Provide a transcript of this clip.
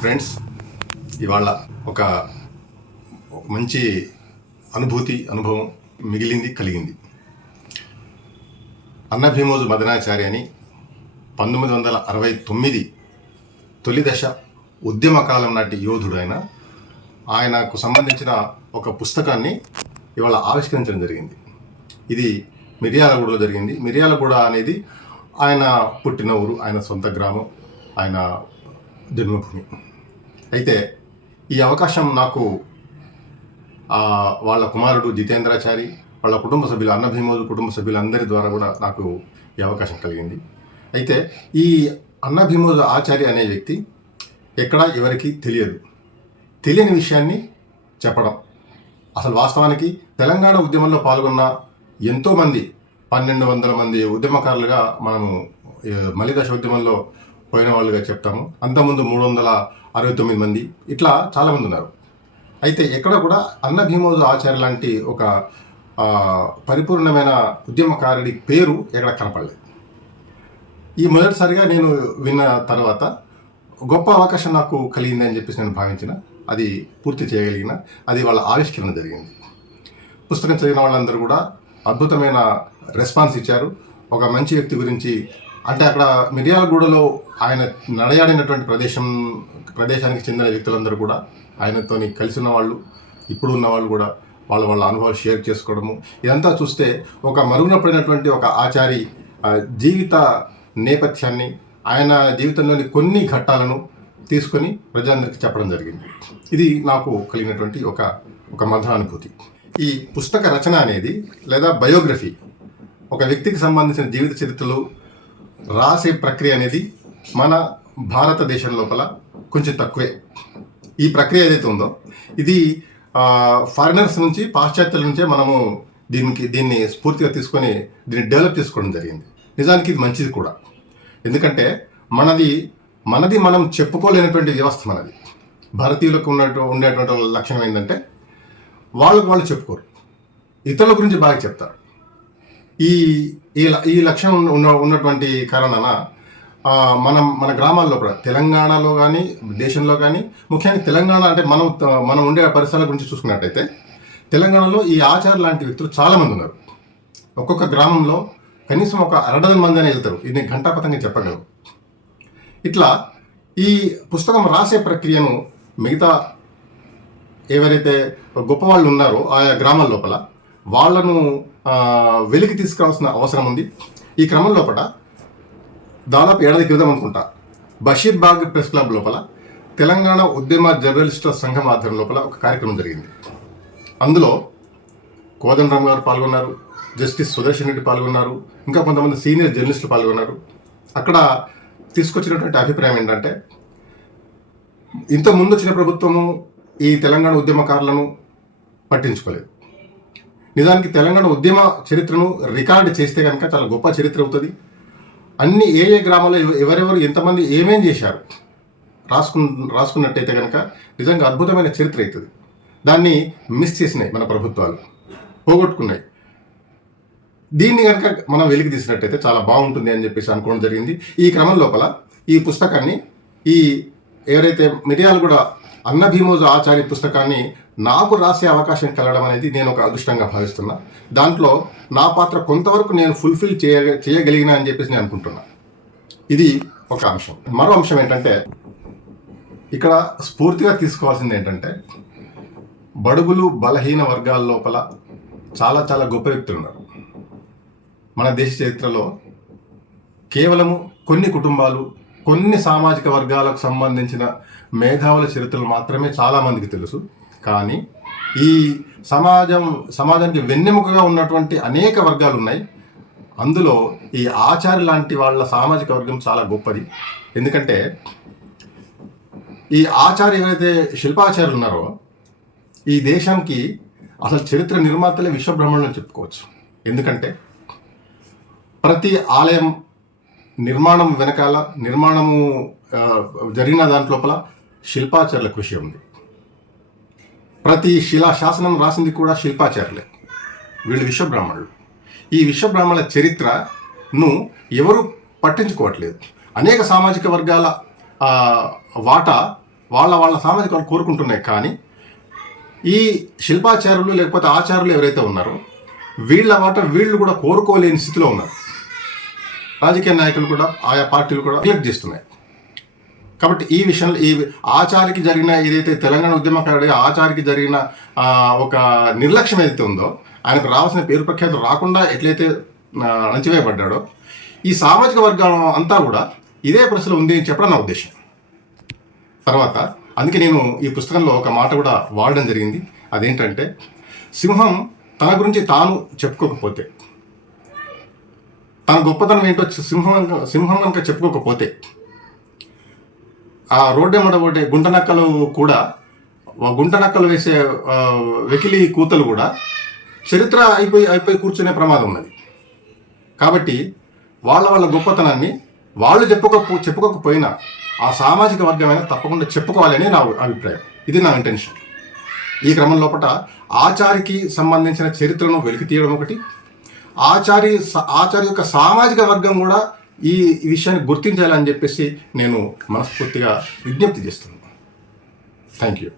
Friends ఇవాళ ఒక మంచి అనుభూతి అనుభవం మిగిలింది కలిగింది. అన్నభీమోజు మదనాచార్య అని పంతొమ్మిది వందల అరవై తొమ్మిది తొలి దశ ఉద్యమ కాలం నాటి యోధుడు ఆయనకు సంబంధించిన ఒక పుస్తకాన్ని ఇవాళ ఆవిష్కరించడం జరిగింది. ఇది మిర్యాలగూడలో జరిగింది. మిర్యాలగూడ అనేది ఆయన పుట్టిన ఊరు ఆయన సొంత గ్రామం ఆయన జన్మభూమి. అయితే ఈ అవకాశం నాకు వాళ్ళ కుమారుడు జితేంద్రాచారి వాళ్ళ కుటుంబ సభ్యులు అన్నభీమోజు కుటుంబ సభ్యులందరి ద్వారా కూడా నాకు ఈ అవకాశం కలిగింది. అయితే ఈ అన్నభీమోజు ఆచార్య అనే వ్యక్తి ఎక్కడా ఎవరికి తెలియదు. తెలియని విషయాన్ని చెప్పడం. అసలు వాస్తవానికి తెలంగాణ ఉద్యమంలో పాల్గొన్న ఎంతోమంది పన్నెండు వందల మంది ఉద్యమకారులుగా మనము మలిదశ ఉద్యమంలో పోయిన వాళ్ళుగా చెప్తాము. అంతకుముందు మూడు వందల అరవై తొమ్మిది మంది. ఇట్లా చాలామంది ఉన్నారు. అయితే ఎక్కడ కూడా అన్న భీమోజు ఆచార్య లాంటి ఒక పరిపూర్ణమైన ఉద్యమకారుడి పేరు ఎక్కడ కనపడలేదు. ఈ మొదటిసారిగా నేను విన్న తర్వాత గొప్ప అవకాశం నాకు కలిగింది అని చెప్పేసి నేను భావించిన. అది పూర్తి చేయగలిగిన అది వాళ్ళ ఆవిష్కరణ జరిగింది. పుస్తకం చదివిన వాళ్ళందరూ కూడా అద్భుతమైన రెస్పాన్స్ ఇచ్చారు. ఒక మంచి వ్యక్తి గురించి అంటే అక్కడ మిర్యాలగూడలో ఆయన నడయాడినటువంటి ప్రదేశం ప్రదేశానికి చెందిన వ్యక్తులందరూ కూడా ఆయనతో కలిసి ఉన్న వాళ్ళు ఇప్పుడు ఉన్న వాళ్ళు కూడా వాళ్ళ వాళ్ళ అనుభవాలు షేర్ చేసుకోవడము. ఇదంతా చూస్తే ఒక మరుగున పడినటువంటి ఒక ఆచారి జీవిత నేపథ్యాన్ని ఆయన జీవితంలోని కొన్ని ఘట్టాలను తీసుకొని ప్రజలందరికీ చెప్పడం జరిగింది. ఇది నాకు కలిగినటువంటి ఒక ఒక మధుర అనుభూతి ఈ పుస్తక రచన అనేది లేదా బయోగ్రఫీ ఒక వ్యక్తికి సంబంధించిన జీవిత చరిత్రలు రాసే ప్రక్రియ అనేది మన భారతదేశం లోపల కొంచెం తక్కువే. ఈ ప్రక్రియ ఏదైతే ఉందో ఇది ఫారినర్స్ నుంచి పాశ్చాత్యుల నుంచే మనము దీనికి దీన్ని స్ఫూర్తిగా తీసుకొని దీన్ని డెవలప్ చేసుకోవడం జరిగింది. నిజానికి ఇది మంచిది కూడా. ఎందుకంటే మనది మనది మనం చెప్పుకోలేనటువంటి వ్యవస్థ మనది. భారతీయులకు ఉన్నట్టు ఉండేటువంటి లక్షణం ఏంటంటే వాళ్ళకు వాళ్ళు చెప్పుకోరు. ఇతరుల గురించి బాగా చెప్తారు. ఈ ఈ ల- ఈ లక్ష్యం ఉన్న ఉన్నటువంటి కారణాన మనం మన గ్రామాల్లో కూడా తెలంగాణలో కానీ దేశంలో కానీ ముఖ్యంగా తెలంగాణ అంటే మనం మనం ఉండే పరిసరాల గురించి చూసుకున్నట్టయితే తెలంగాణలో ఈ ఆచార లాంటి వ్యక్తులు చాలామంది ఉన్నారు. ఒక్కొక్క గ్రామంలో కనీసం ఒక అరడజన్ మంది అని వెళ్తారు. ఇది ఘంటాపథంగా చెప్పగలరు ఇట్లా ఈ పుస్తకం రాసే ప్రక్రియను మిగతా ఎవరైతే గొప్ప వాళ్ళు ఉన్నారో ఆయా గ్రామాల లోపల వాళ్ళను వెలికి తీసుకురావాల్సిన అవసరం ఉంది. ఈ క్రమం లోపల దాదాపు ఏడాది క్రితం అనుకుంటా బషీర్బాగ్ ప్రెస్ క్లబ్ లోపల తెలంగాణ ఉద్యమ జర్నలిస్టుల సంఘం ఆధ్వర్యం లోపల ఒక కార్యక్రమం జరిగింది. అందులో కోదండరామ్ గారు పాల్గొన్నారు జస్టిస్ సుదర్శన్ రెడ్డి పాల్గొన్నారు ఇంకా కొంతమంది సీనియర్ జర్నలిస్టులు పాల్గొన్నారు. అక్కడ తీసుకొచ్చినటువంటి అభిప్రాయం ఏంటంటే ఇంత ముందు వచ్చిన ప్రభుత్వము ఈ తెలంగాణ ఉద్యమకారులను పట్టించుకోలేదు. నిజానికి తెలంగాణ ఉద్యమ చరిత్రను రికార్డు చేస్తే కనుక చాలా గొప్ప చరిత్ర అవుతుంది. అన్ని ఏ ఏ గ్రామాల్లో ఎవరెవరు ఎంతమంది ఏమేం చేశారు రాసుకు రాసుకున్నట్టయితే కనుక నిజంగా అద్భుతమైన చరిత్ర అవుతుంది. దాన్ని మిస్ చేసినాయి మన ప్రభుత్వాలు పోగొట్టుకున్నాయి. దీన్ని కనుక మనం వెలికి తీసినట్టయితే చాలా బాగుంటుంది అని చెప్పేసి అనుకోవడం జరిగింది. ఈ క్రమం లోపల ఈ పుస్తకాన్ని ఈ ఎవరైతే మిరియాలు కూడా అన్న భీమోజు ఆచార్య పుస్తకాన్ని నాకు రాసే అవకాశం కలగడం అనేది నేను ఒక అదృష్టంగా భావిస్తున్నా. దాంట్లో నా పాత్ర కొంతవరకు నేను ఫుల్ఫిల్ చేయ చేయగలిగిన అని చెప్పేసి నేను అనుకుంటున్నా. ఇది ఒక అంశం. మరో అంశం ఏంటంటే ఇక్కడ స్ఫూర్తిగా తీసుకోవాల్సింది ఏంటంటే బడుగులు బలహీన వర్గాల లోపల చాలా చాలా గొప్ప వ్యక్తులు ఉన్నారు మన దేశ చరిత్రలో కేవలము కొన్ని కుటుంబాలు కొన్ని సామాజిక వర్గాలకు సంబంధించిన మేధావుల చరిత్రలు మాత్రమే చాలామందికి తెలుసు. కానీ ఈ సమాజం సమాజానికి వెన్నెముకగా ఉన్నటువంటి అనేక వర్గాలు ఉన్నాయి అందులో ఈ ఆచార్య లాంటి వాళ్ళ సామాజిక వర్గం చాలా గొప్పది. ఎందుకంటే ఈ ఆచార్య ఏవైతే శిల్పాచార్యులు ఉన్నారో ఈ దేశానికి అసలు చరిత్ర నిర్మాతలే విశ్వబ్రహ్మణ్యం చెప్పుకోవచ్చు. ఎందుకంటే ప్రతి ఆలయం నిర్మాణం వెనకాల నిర్మాణము జరిగిన దాంట్లోపల శిల్పాచారుల శిల్పాచార్యుల కృషి ఉంది. ప్రతి శిలా శాసనం రాసింది కూడా శిల్పాచార్యులే. వీళ్ళు విశ్వబ్రాహ్మణులు. ఈ విశ్వబ్రాహ్మణుల చరిత్రను ఎవరు పట్టించుకోవట్లేదు. అనేక సామాజిక వర్గాల వాటా వాళ్ళ వాళ్ళ సామాజిక వర్గాలు కోరుకుంటున్నాయి. కానీ ఈ శిల్పాచారులు లేకపోతే ఆచారులు ఎవరైతే ఉన్నారో వీళ్ళ వాట వీళ్ళు కూడా కోరుకోలేని స్థితిలో ఉన్నారు. రాజకీయ నాయకులు కూడా ఆయా పార్టీలు కూడా రిలెక్ట్ చేస్తున్నాయి. కాబట్టి ఈ విషయంలో ఈ ఆచారికి జరిగిన ఏదైతే తెలంగాణ ఉద్యమకారుడి ఆచారికి జరిగిన ఒక నిర్లక్ష్యం ఏదైతే ఉందో ఆయనకు రావాల్సిన పేరు ప్రఖ్యాతులు రాకుండా ఎట్లయితే అణచివేయబడ్డాడో ఈ సామాజిక వర్గం అంతా కూడా ఇదే ప్రశ్నలో ఉంది అని చెప్పడం నా ఉద్దేశం. తర్వాత అందుకే నేను ఈ పుస్తకంలో ఒక మాట కూడా వాడడం జరిగింది. అదేంటంటే సింహం తన గురించి తాను చెప్పుకోకపోతే తన గొప్పతనం ఏంటో సింహం సింహం కనుక చెప్పుకోకపోతే ఆ రోడ్డెమ్మడ ఒకటి గుంటనక్కలు కూడా గుంటనక్కలు వేసే వెకిలి కూతలు కూడా చరిత్ర అయిపోయి అయిపోయి కూర్చునే ప్రమాదం ఉన్నది. కాబట్టి వాళ్ళ వాళ్ళ గొప్పతనాన్ని వాళ్ళు చెప్పుకోక చెప్పుకోకపోయినా ఆ సామాజిక వర్గమైన తప్పకుండా చెప్పుకోవాలని నా అభిప్రాయం. ఇది నా ఇంటెన్షన్ ఈ క్రమం లోపల ఆచారికి సంబంధించిన చరిత్రను వెలికి తీయడం ఒకటి. ఆచారి స- ఆచారి యొక్క సామాజిక వర్గం కూడా ఈ విషయాన్ని గుర్తించాలని చెప్పేసి నేను మనస్ఫూర్తిగా విజ్ఞప్తి చేస్తున్నాను. Thank you